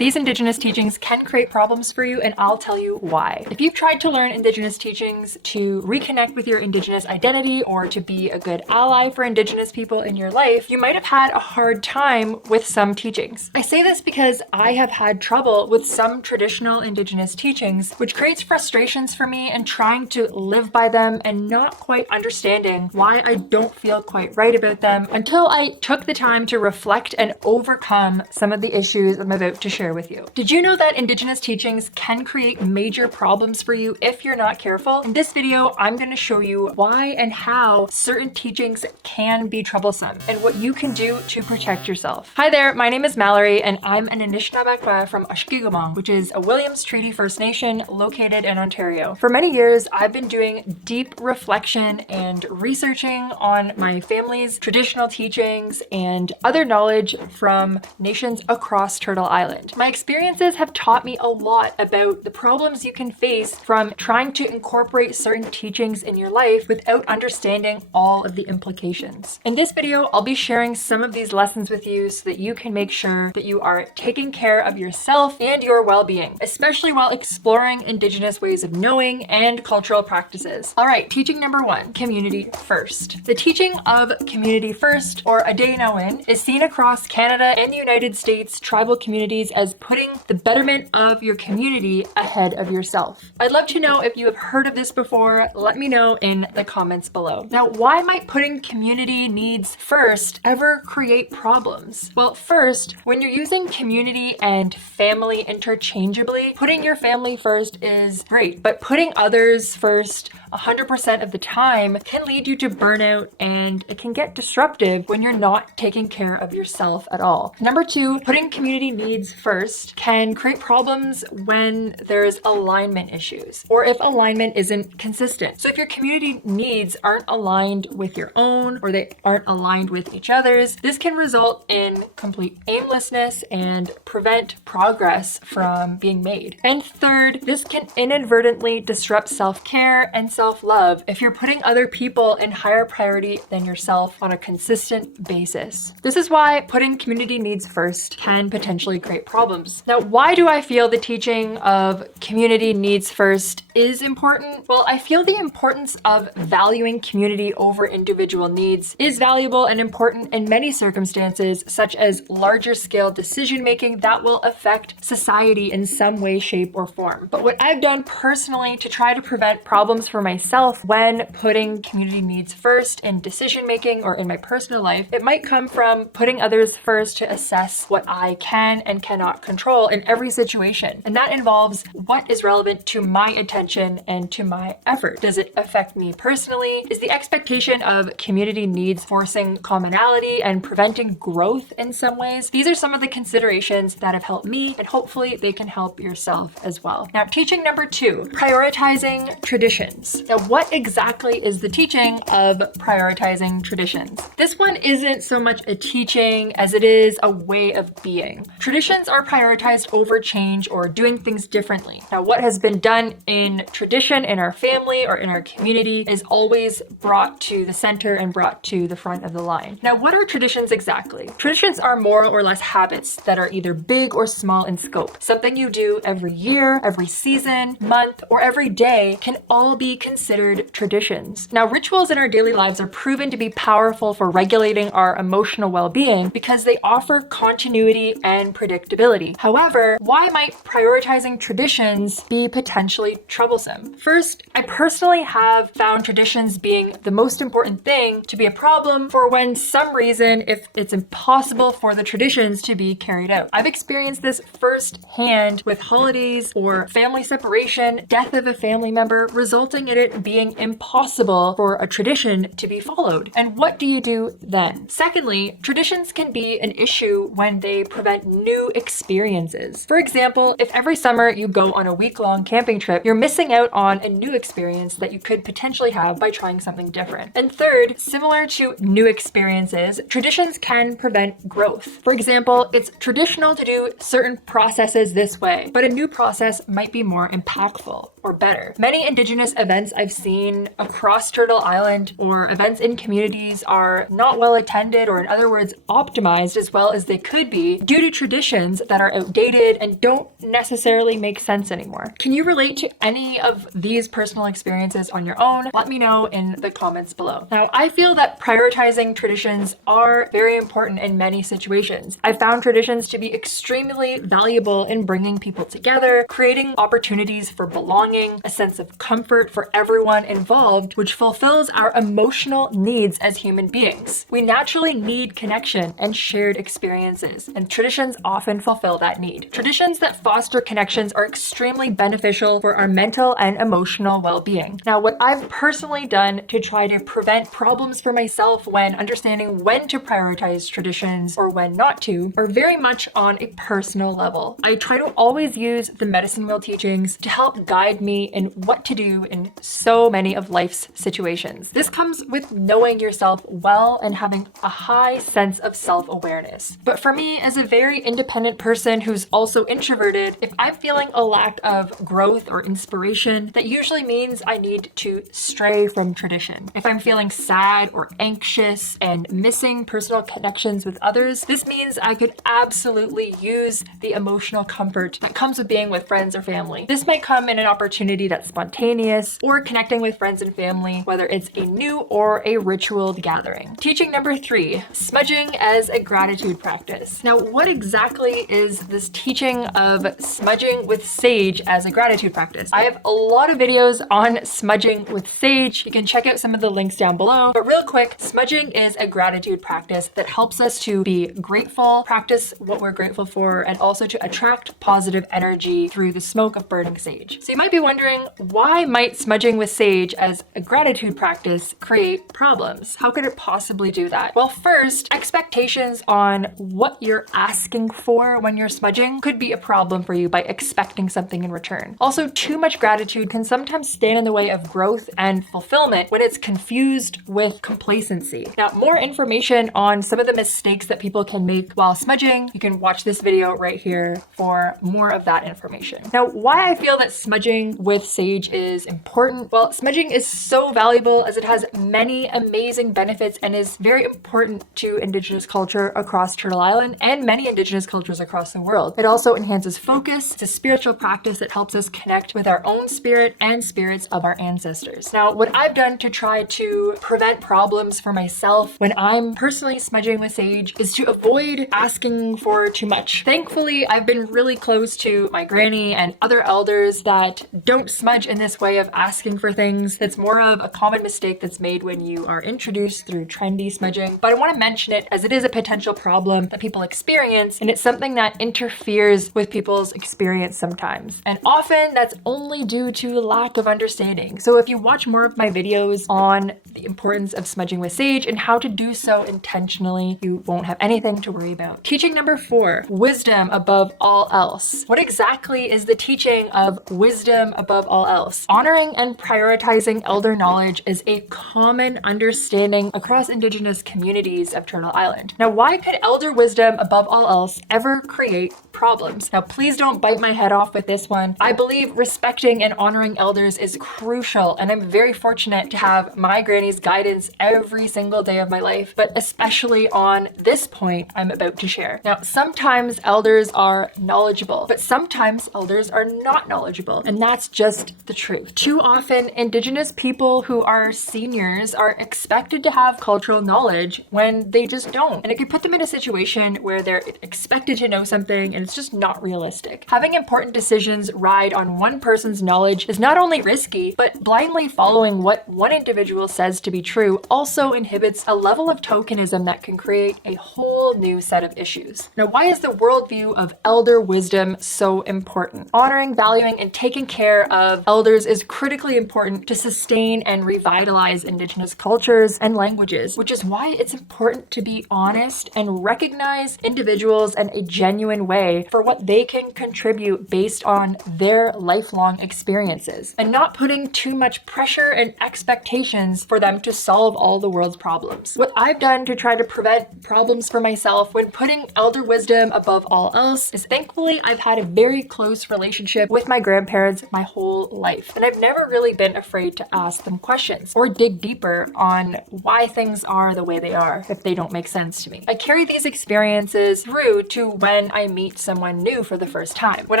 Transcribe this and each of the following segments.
These Indigenous teachings can create problems for you, and I'll tell you why. If you've tried to learn Indigenous teachings to reconnect with your Indigenous identity or to be a good ally for Indigenous people in your life, you might have had a hard time with some teachings. I say this because I have had trouble with some traditional Indigenous teachings, which creates frustrations for me in trying to live by them and not quite understanding why I don't feel quite right about them until I took the time to reflect and overcome some of the issues I'm about to share with you. Did you know that Indigenous teachings can create major problems for you if you're not careful? In this video, I'm going to show you why and how certain teachings can be troublesome and what you can do to protect yourself. Hi there, my name is Mallory and I'm an Anishinaabe from Ashkigamong, which is a Williams Treaty First Nation located in Ontario. For many years, I've been doing deep reflection and researching on my family's traditional teachings and other knowledge from nations across Turtle Island. My experiences have taught me a lot about the problems you can face from trying to incorporate certain teachings in your life without understanding all of the implications. In this video, I'll be sharing some of these lessons with you so that you can make sure that you are taking care of yourself and your well-being, especially while exploring Indigenous ways of knowing and cultural practices. All right, teaching number 1, community first. The teaching of community first, or Adénawin, is seen across Canada and the United States tribal communities as putting the betterment of your community ahead of yourself. I'd love to know if you have heard of this before. Let me know in the comments below. Now, why might putting community needs first ever create problems? Well, first, when you're using community and family interchangeably, putting your family first is great, but putting others first 100% of the time can lead you to burnout, and it can get disruptive when you're not taking care of yourself at all. Number 2, putting community needs first can create problems when there's alignment issues or if alignment isn't consistent. So if your community needs aren't aligned with your own or they aren't aligned with each other's, this can result in complete aimlessness and prevent progress from being made. And third, this can inadvertently disrupt self-care and self-love if you're putting other people in higher priority than yourself on a consistent basis. This is why putting community needs first can potentially create problems. Now, why do I feel the teaching of community needs first is important? Well, I feel the importance of valuing community over individual needs is valuable and important in many circumstances, such as larger scale decision making that will affect society in some way, shape, or form. But what I've done personally to try to prevent problems for myself when putting community needs first in decision making or in my personal life, it might come from putting others first to assess what I can and cannot control in every situation. And that involves what is relevant to my attention and to my effort. Does it affect me personally? Is the expectation of community needs forcing commonality and preventing growth in some ways? These are some of the considerations that have helped me, and hopefully they can help yourself as well. Now, teaching number 2, prioritizing traditions. Now, what exactly is the teaching of prioritizing traditions? This one isn't so much a teaching as it is a way of being. Traditions are prioritized over change or doing things differently. Now, what has been done in tradition in our family or in our community is always brought to the center and brought to the front of the line. Now, what are traditions exactly? Traditions are more or less habits that are either big or small in scope. Something you do every year, every season, month, or every day can all be considered traditions. Now, rituals in our daily lives are proven to be powerful for regulating our emotional well-being because they offer continuity and predictability. However, why might prioritizing traditions be potentially troublesome? First, I personally have found traditions being the most important thing to be a problem for when some reason if it's impossible for the traditions to be carried out. I've experienced this firsthand with holidays or family separation, death of a family member, resulting in it being impossible for a tradition to be followed. And what do you do then? Secondly, traditions can be an issue when they prevent new experiences. For example, if every summer you go on a week-long camping trip, you're missing out on a new experience that you could potentially have by trying something different. And third, similar to new experiences, traditions can prevent growth. For example, it's traditional to do certain processes this way, but a new process might be more impactful or better. Many Indigenous events I've seen across Turtle Island or events in communities are not well attended, or in other words, optimized as well as they could be due to traditions that are outdated and don't necessarily make sense anymore. Can you relate to any of these personal experiences on your own? Let me know in the comments below. Now, I feel that prioritizing traditions are very important in many situations. I found traditions to be extremely valuable in bringing people together, creating opportunities for belonging, a sense of comfort for everyone involved, which fulfills our emotional needs as human beings. We naturally need connection and shared experiences, and traditions often fulfill that need. Traditions that foster connections are extremely beneficial for our mental and emotional well-being. Now, what I've personally done to try to prevent problems for myself when understanding when to prioritize traditions or when not to are very much on a personal level. I try to always use the medicine wheel teachings to help guide me in what to do in so many of life's situations. This comes with knowing yourself well and having a high sense of self-awareness. But for me, as a very independent person who's also introverted, if I'm feeling a lack of growth or inspiration, that usually means I need to stray from tradition. If I'm feeling sad or anxious and missing personal connections with others, this means I could absolutely use the emotional comfort that comes with being with friends or family. This might come in an opportunity that's spontaneous or connecting with friends and family, whether it's a new or a ritual gathering. Teaching number 3, smudging as a gratitude practice. Now, what exactly is this teaching of smudging with sage as a gratitude practice? I have a lot of videos on smudging with sage. You can check out some of the links down below. But real quick, smudging is a gratitude practice that helps us to be grateful, practice what we're grateful for, and also to attract positive energy through the smoke of burning sage. So you might be wondering, why might smudging with sage as a gratitude practice create problems? How could it possibly do that? Well, first, expectations on what you're asking for when you're smudging could be a problem for you by expecting something in return. Also, too much gratitude can sometimes stand in the way of growth and fulfillment when it's confused with complacency. Now, more information on some of the mistakes that people can make while smudging, you can watch this video right here for more of that information. Now, why I feel that smudging with sage is important? Well, smudging is so valuable as it has many amazing benefits and is very important to Indigenous culture across Turtle Island and many Indigenous cultures across the world. It also enhances focus. It's a spiritual practice that helps us connect with our own spirit and spirits of our ancestors. Now, what I've done to try to prevent problems for myself when I'm personally smudging with sage is to avoid asking for too much. Thankfully, I've been really close to my granny and other elders that don't smudge in this way of asking for things. It's more of a common mistake that's made when you are introduced through trendy smudging. But I want to mention it as it is a potential problem that people experience, and it's something that interferes with people's experience sometimes. And often that's only due to lack of understanding. So if you watch more of my videos on the importance of smudging with sage and how to do so intentionally, you won't have anything to worry about. Teaching number 4, wisdom above all else. What exactly is the teaching of wisdom above all else? Honoring and prioritizing elder knowledge is a common understanding across Indigenous communities of Turtle Island. Now, why could elder wisdom above all else ever create problems? Now, please don't bite my head off with this one. I believe respecting and honoring elders is crucial, and I'm very fortunate to have my granny's guidance every single day of my life, but especially on this point I'm about to share. Now, sometimes elders are knowledgeable, but sometimes elders are not knowledgeable, and that's just the truth. Too often, Indigenous people who are seniors are expected to have cultural knowledge when they just don't, and it could put them in a situation where they're expected to know something and it's just not realistic. Having important decisions ride on one person's knowledge is not only risky, but blindly following what one individual says to be true also inhibits a level of tokenism that can create a whole new set of issues. Now, why is the worldview of elder wisdom so important? Honoring, valuing, and taking care of elders is critically important to sustain and revitalize Indigenous cultures and languages, which is why it's important to be honest and recognize individuals in a genuine way for what they can contribute based on their lifelong experiences, and not putting too much pressure and expectations for them to solve all the world's problems. What I've done to try to prevent problems for myself when putting elder wisdom above all else is, thankfully, I've had a very close relationship with my grandparents my whole life, and I've never really been afraid to ask them questions or dig deeper on why things are the way they are if they don't make sense to me. I carry these experiences through to when when I meet someone new for the first time. When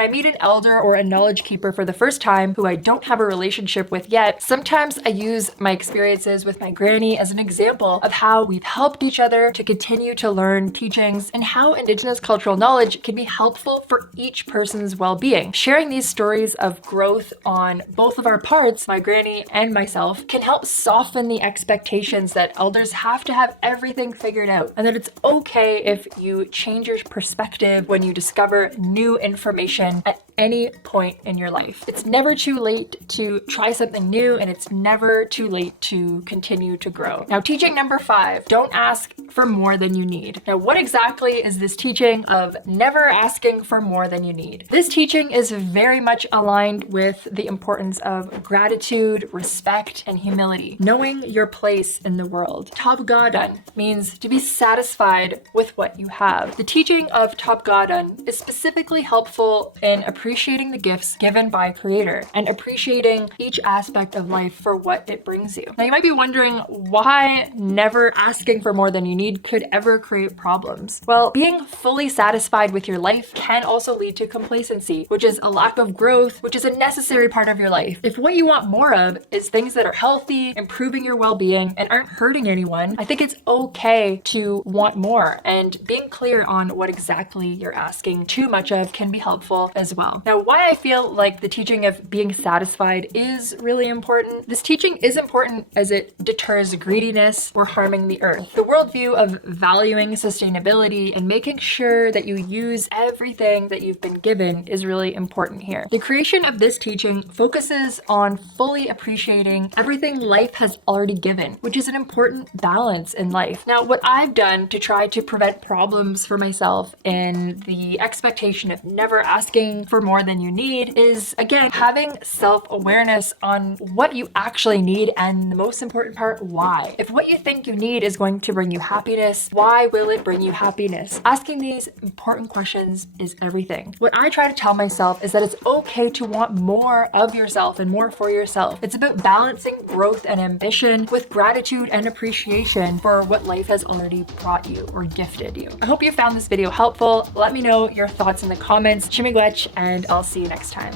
I meet an elder or a knowledge keeper for the first time who I don't have a relationship with yet, sometimes I use my experiences with my granny as an example of how we've helped each other to continue to learn teachings and how Indigenous cultural knowledge can be helpful for each person's well-being. Sharing these stories of growth on both of our parts, my granny and myself, can help soften the expectations that elders have to have everything figured out, and that it's okay if you change your perspective when you discover new information at any point in your life. It's never too late to try something new, and it's never too late to continue to grow. Now, teaching number 5, don't ask for more than you need. Now, what exactly is this teaching of never asking for more than you need? This teaching is very much aligned with the importance of gratitude, respect, and humility. Knowing your place in the world. Tabgadan means to be satisfied with what you have. The teaching of Tabgadan is specifically helpful in appreciating the gifts given by Creator and appreciating each aspect of life for what it brings you. Now, you might be wondering why never asking for more than you need could ever create problems. Well, being fully satisfied with your life can also lead to complacency, which is a lack of growth, which is a necessary part of your life. If what you want more of is things that are healthy, improving your well-being, and aren't hurting anyone, I think it's okay to want more, and being clear on what exactly you're asking too much of can be helpful as well. Now, why I feel like the teaching of being satisfied is really important. This teaching is important as it deters greediness or harming the earth. The worldview of valuing sustainability and making sure that you use everything that you've been given is really important here. The creation of this teaching focuses on fully appreciating everything life has already given, which is an important balance in life. Now, what I've done to try to prevent problems for myself in the expectation of never asking for more than you need is, again, having self-awareness on what you actually need, and the most important part, why. If what you think you need is going to bring you happiness, why will it bring you happiness? Asking these important questions is everything. What I try to tell myself is that it's okay to want more of yourself and more for yourself. It's about balancing growth and ambition with gratitude and appreciation for what life has already brought you or gifted you. I hope you found this video helpful. Let me know your thoughts in the comments. Chimigwech, and I'll see you next time.